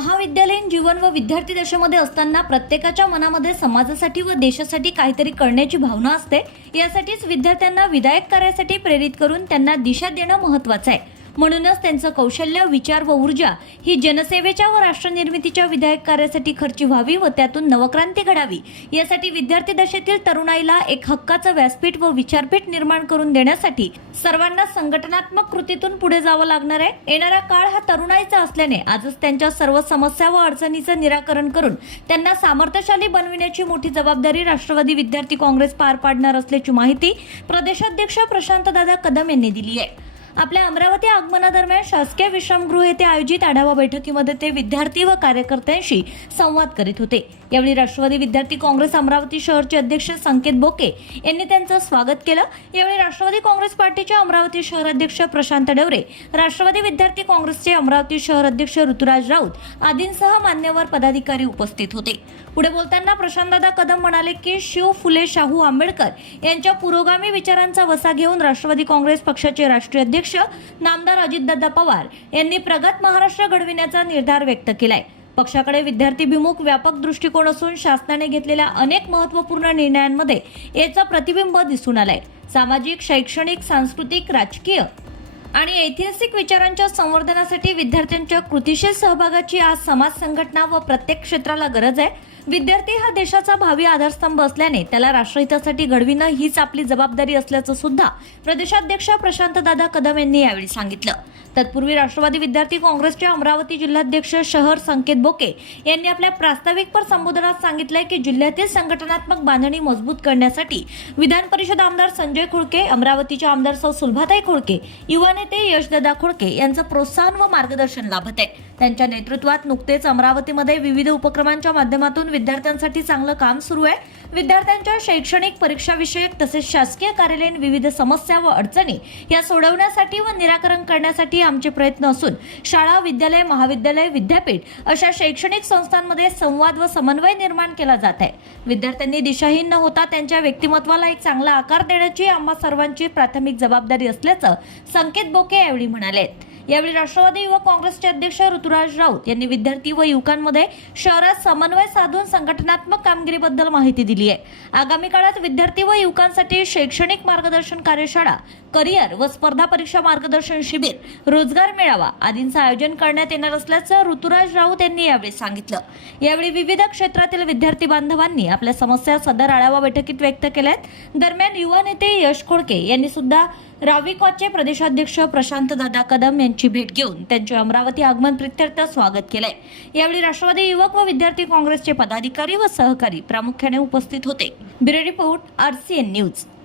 महाविद्यालयीन जीवन व विद्यार्थी दशेमध्ये असताना प्रत्येकाच्या मनामध्ये समाजासाठी व देशासाठी काहीतरी करण्याची भावना असते. यासाठीच विद्यार्थ्यांना विधायक कार्यासाठी प्रेरित करून त्यांना दिशा देणं महत्वाचं आहे. म्हणूनच त्यांचं कौशल्य विचार व ऊर्जा ही जनसेवेच्या व राष्ट्रनिर्मितीच्या विधायक कार्यासाठी खर्ची व्हावी व त्यातून नवक्रांती घडावी. यासाठी विद्यार्थी दशेतील तरुणाईला एक हक्काचं व्यासपीठ व विचारपीठ निर्माण करून देण्यासाठी सर्वांना संघटनात्मक कृतीतून पुढे जावं लागणार आहे. येणारा काळ हा तरुणाईचा असल्याने आजच त्यांच्या सर्व समस्या व अडचणीचं निराकरण करून त्यांना सामर्थ्यशाली बनविण्याची मोठी जबाबदारी राष्ट्रवादी विद्यार्थी काँग्रेस पार पाडणार असल्याची माहिती प्रदेशाध्यक्ष प्रशांतदादा कदम यांनी दिली आहे. आपल्या अमरावती आगमनादरम्यान शासकीय विश्रामगृह येथे आयोजित आढावा बैठकीमध्ये ते विद्यार्थी व कार्यकर्त्यांशी संवाद करीत होते. यावेळी राष्ट्रवादी विद्यार्थी काँग्रेस अमरावती शहरचे अध्यक्ष संकेत बोके यांनी त्यांचं स्वागत केलं. यावेळी राष्ट्रवादी काँग्रेस पार्टीचे अमरावती शहर अध्यक्ष प्रशांत डवरे राष्ट्रवादी विद्यार्थी काँग्रेसचे अमरावती शहर अध्यक्ष ऋतुराज राऊत आदींसह मान्यवर पदाधिकारी उपस्थित होते. पुढे बोलताना प्रशांतदादा कदम म्हणाले की शिव फुले शाहू आंबेडकर यांच्या पुरोगामी विचारांचा वसा घेऊन राष्ट्रवादी काँग्रेस पक्षाचे राष्ट्रीय अध्यक्ष नामदार अजितदादा पवार यांनी प्रगत महाराष्ट्र घडविण्याचा निर्धार व्यक्त केलाय. पक्षाकडे विद्यार्थीभिमुख व्यापक दृष्टिकोन असून शासनाने घेतलेल्या अनेक महत्त्वपूर्ण निर्णयांमध्ये याचं प्रतिबिंब दिसून आलंय. सामाजिक शैक्षणिक सांस्कृतिक राजकीय आणि ऐतिहासिक विचारांच्या संवर्धनासाठी विद्यार्थ्यांच्या कृतीशील सहभागाची आज समाज संघटना व प्रत्येक क्षेत्राला गरज आहे. विद्यार्थी हा देशाचा भावी आधारस्तंभ असल्याने त्याला राष्ट्रहितासाठी घडविणं हीच आपली जबाबदारी असल्याचं सुद्धा प्रदेशाध्यक्ष प्रशांत दादा कदम यांनी यावेळी सांगितलं. तत्पूर्वी राष्ट्रवादी विद्यार्थी काँग्रेसचे अमरावती जिल्हाध्यक्ष शहर संकेत बोके यांनी आपल्या प्रास्ताविकपर संबोधनात सांगितलंय की जिल्ह्यातील संघटनात्मक बांधणी मजबूत करण्यासाठी विधान परिषद आमदार संजय खुळके अमरावतीचे आमदार सौ सुलभाताई खुळके युवा नेते यशदादा खुळके यांचं प्रोत्साहन व मार्गदर्शन लाभत आहे त्यांच्या नेतृत्वात नुकतेच अमरावतीमध्ये विविध उपक्रमांच्या माध्यमातून विद्यार्थ्यांसाठी चांगलं काम सुरू आहे. विद्यार्थ्यांच्या शैक्षणिक परीक्षाविषयक तसेच शासकीय कार्यालयीन विविध समस्या व अडचणी या सोडवण्यासाठी व निराकरण करण्यासाठी आमचे प्रयत्न असून शाळा विद्यालय महाविद्यालय विद्यापीठ अशा शैक्षणिक संस्थांमध्ये संवाद व समन्वय निर्माण केला जात आहे. विद्यार्थ्यांनी दिशाहीन न होता त्यांच्या व्यक्तिमत्वाला एक चांगला आकार देण्याची आम्हा सर्वांची प्राथमिक जबाबदारी असल्याचं संकेत बोके यावेळी म्हणाले यावेळी राष्ट्रवादी युवक काँग्रेसचे अध्यक्ष ऋतुराज राऊत यांनी विद्यार्थी व युवकांमध्ये शहरात समन्वय साधून संघटनात्मक कामगिरीबद्दल माहिती दिली आहे. आगामी काळात विद्यार्थी व युवकांसाठी शैक्षणिक मार्गदर्शन कार्यशाळा करिअर व स्पर्धा परीक्षा मार्गदर्शन शिबिर रोजगार मेळावा आदींचं आयोजन करण्यात येणार असल्याचं ऋतुराज राऊत यांनी यावेळी सांगितलं. यावेळी विविध क्षेत्रातील विद्यार्थी बांधवांनी आपल्या समस्या सदर आढावा बैठकीत व्यक्त केल्यात. दरम्यान युवा नेते यश खोडके यांनी सुद्धा राविकॉचे प्रदेशाध्यक्ष प्रशांत दादा कदम यांची भेट घेऊन त्यांचे अमरावती आगमन प्रित्यर्थ स्वागत केलंय. यावेळी राष्ट्रवादी युवक व विद्यार्थी काँग्रेसचे पदाधिकारी व सहकारी प्रामुख्याने उपस्थित होते. Bureau report RCN news.